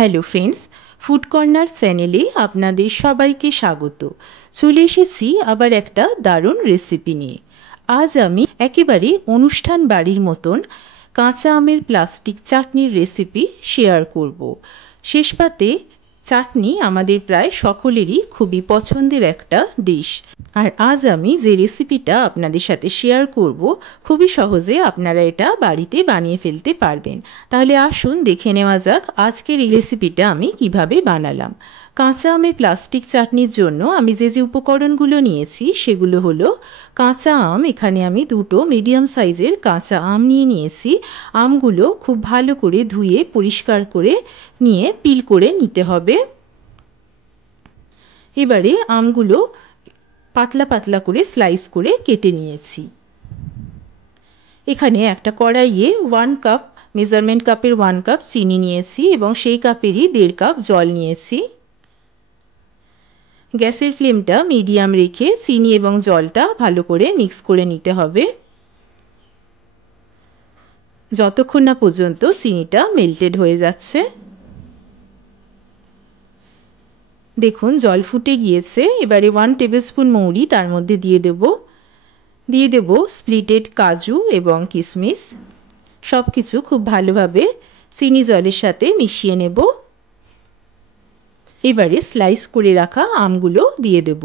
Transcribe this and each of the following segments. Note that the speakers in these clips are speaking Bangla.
হ্যালো ফ্রেন্ডস, ফুড কর্নার চ্যানেলে আপনাদের সবাইকে স্বাগত। চলে এসেছি আবার একটা দারুণ রেসিপি নিয়ে। আজ আমি একেবারে অনুষ্ঠান বাড়ির মতন কাঁচা আমের প্লাস্টিক চাটনির রেসিপি শেয়ার করব। শেষ পাতে চাটনি আমাদের প্রায় সকলেরই খুবই পছন্দের একটা ডিশ। আর আজ আমি যে রেসিপিটা আপনাদের সাথে শেয়ার করব, খুবই সহজে আপনারা এটা বাড়িতে বানিয়ে ফেলতে পারবেন। তাহলে আসুন দেখে নেওয়া যাক আজকের এই রেসিপিটা আমি কিভাবে বানালাম। কাঁচা আমের প্লাস্টিক চাটনির জন্য আমি যে যে উপকরণগুলো নিয়েছি সেগুলো হলো কাঁচা আম। এখানে আমি দুটো মিডিয়াম সাইজের কাঁচা আম নিয়েছি। আমগুলো খুব ভালো করে ধুয়ে পরিষ্কার করে নিয়ে পিল করে নিতে হবে। এবারে আমগুলো পাতলা পাতলা করে স্লাইস করে কেটে নিয়েছি। এখানে একটা কড়াইয়ে 1 কাপ মেজারমেন্ট কাপের 1 কাপ চিনি নিয়েছি এবং সেই কাপেরই 1.5 কাপ জল নিয়েছি। গ্যাসের ফ্লেমটা মিডিয়াম রেখে চিনি এবং জলটা ভালো করে মিক্স করে নিতে হবে যতক্ষণ না পর্যন্ত চিনিটা মেল্টেড হয়ে যাচ্ছে। দেখুন জল ফুটে গিয়েছে। এবারে 1 টেবিলস্পুন মৌরি তার মধ্যে দিয়ে দেব স্প্লিটেড কাজু এবং কিশমিশ। সব কিছু খুব ভালোভাবে চিনি জলের সাথে মিশিয়ে নেব। এবারে স্লাইস করে রাখা আমগুলো দিয়ে দেব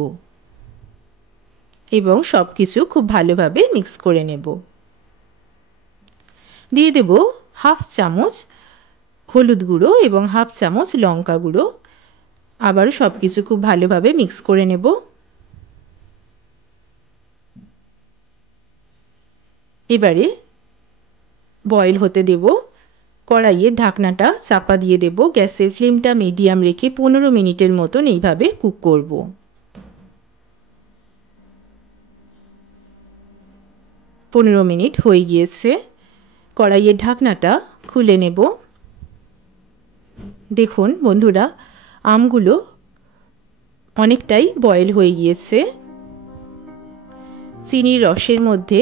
এবং সব কিছু খুব ভালোভাবে মিক্স করে নেব। দিয়ে দেব হাফ চামচ হলুদ গুঁড়ো এবং হাফ চামচ লঙ্কা গুঁড়ো। আবারও সব কিছু খুব ভালোভাবে মিক্স করে নেব। এবারে বয়েল হতে দেব। কড়াইয়ের ঢাকনাটা চাপা দিয়ে দেব। গ্যাসের ফ্লেমটা মিডিয়াম রেখে 15 মিনিটের মতন এইভাবে কুক করব। 15 মিনিট হয়ে গিয়েছে। কড়াইয়ের ঢাকনাটা খুলে নেব। দেখুন বন্ধুরা, আমগুলো অনেকটাই বয়েল হয়ে গিয়েছে। চিনির রসের মধ্যে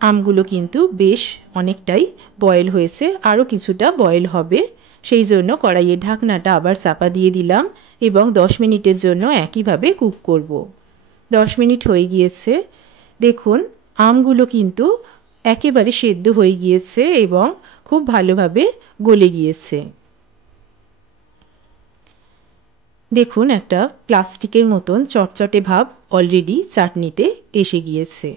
আমগুলো কিন্তু বেশ অনেকটাই বয়েল হয়েছে, আরও কিছুটা বয়েল হবে। সেই জন্য কড়াইয়ের ঢাকনাটা আবার চাপা দিয়ে দিলাম এবং 10 মিনিটের জন্য একইভাবে কুক করব। 10 মিনিট হয়ে গিয়েছে। দেখুন আমগুলো কিন্তু একেবারে সেদ্ধ হয়ে গিয়েছে এবং খুব ভালোভাবে গলে গিয়েছে। দেখুন একটা প্লাস্টিকের মতন চটচটে ভাব অলরেডি চাটনিতে এসে গিয়েছে।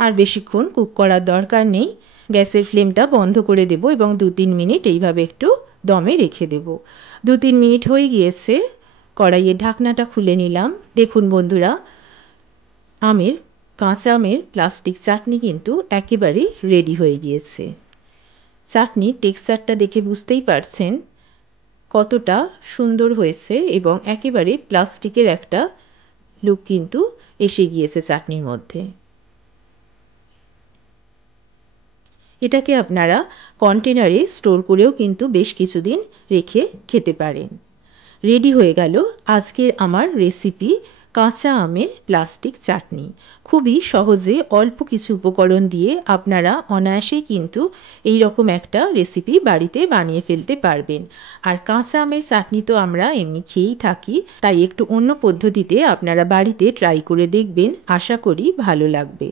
আর বেশিক্ষণ কুক করার দরকার নেই। গ্যাসের ফ্লেমটা বন্ধ করে দেব এবং 2-3 মিনিট এইভাবে একটু দমে রেখে দেব। 2-3 মিনিট হয়ে গিয়েছে। কড়াইয়ের ঢাকনাটা খুলে নিলাম। দেখুন বন্ধুরা, কাঁচা আমের প্লাস্টিক চাটনি কিন্তু একেবারে রেডি হয়ে গিয়েছে। চাটনির টেক্সচারটা দেখে বুঝতেই পারছেন কতটা সুন্দর হয়েছে এবং একেবারে প্লাস্টিকের একটা লুক কিন্তু এসে গিয়েছে চাটনির মধ্যে। এটাকে আপনারা কন্টেনারে স্টোর করেও কিন্তু বেশ কিছুদিন রেখে খেতে পারেন। রেডি হয়ে গেল আজকের আমার রেসিপি কাঁচা আমের প্লাস্টিক চাটনি। খুবই সহজে অল্প কিছু উপকরণ দিয়ে আপনারা অনায়াসেই কিন্তু এই রকম একটা রেসিপি বাড়িতে বানিয়ে ফেলতে পারবেন। আর কাঁচা আমের চাটনি তো আমরা এমনি খেয়েই থাকি, তাই একটু অন্য পদ্ধতিতে আপনারা বাড়িতে ট্রাই করে দেখবেন। আশা করি ভালো লাগবে।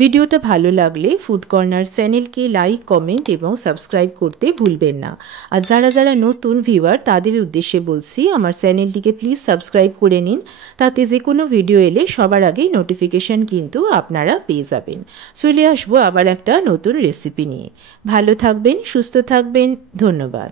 ভিডিওটা ভালো লাগলে ফুড কর্নার চ্যানেলকে লাইক, কমেন্ট এবং সাবস্ক্রাইব করতে ভুলবেন না। আর যারা নতুন ভিউয়ার তাদের উদ্দেশ্যে বলছি, আমার চ্যানেলটিকে প্লিজ সাবস্ক্রাইব করে নিন। তাতে যে কোনো ভিডিও এলে সবার আগেই নোটিফিকেশন কিন্তু আপনারা পেয়ে যাবেন। চলে আসবো আবার একটা নতুন রেসিপি নিয়ে। ভালো থাকবেন, সুস্থ থাকবেন। ধন্যবাদ।